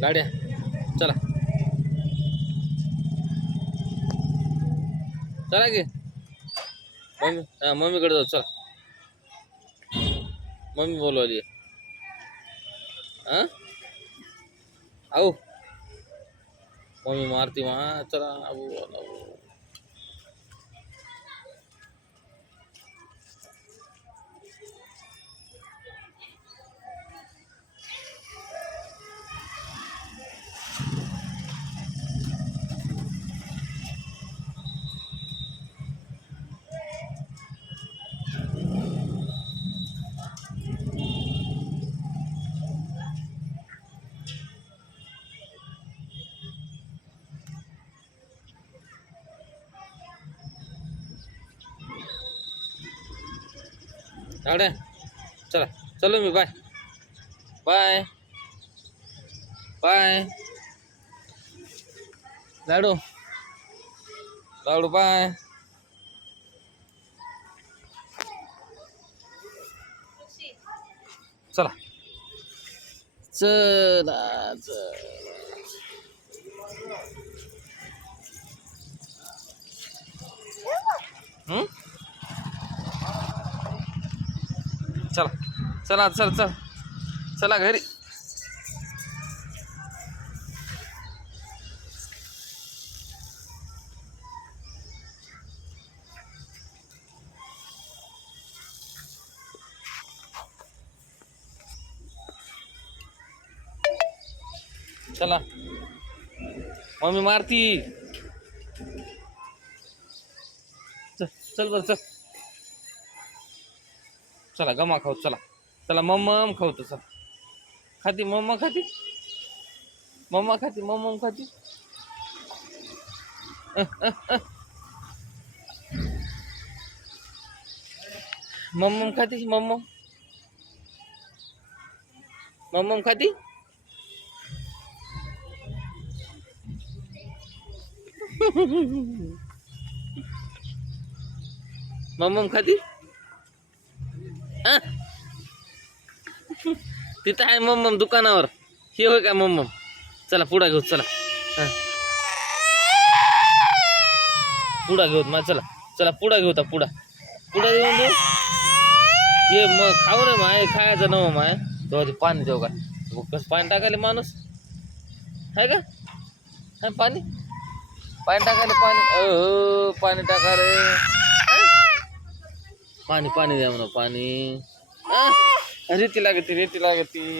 लाड्या चला चला की मम्मी मम्मीकडे जाऊ चला मम्मी बोलवली हां आऊ मम्मी मारती मा चला अबू लाड्या चला चलो मी बाय बाय बाय लाडू लाडू बाय चला चला चला चला चल चल चला घरी चला मम्मी मारती चल चल बर चल चला गमा खाऊ चला चला मम्मम खाऊ तर चला खाती मम्मा खाती मम्मा खाती मम्मम खाती मम्मम खाती मम्मम मम्मम खाती मम्मम खाती तिथं आहे मम्मम दुकानावर हे होय का मम्मम चला पुढा घेऊ चला पुढा घेऊ मा चला चला पुढा घेऊ पुढा पुढा घेऊन देऊ ये मग खाऊ रे माय खायचं नव माय तेव्हा पाणी देऊ का कसं पाणी टाकायला माणूस आहे का हा पाणी पाणी टाकायला पाणी पाणी टाका रे पाणी पाणी द्या म्हणा पाणी रेती लागती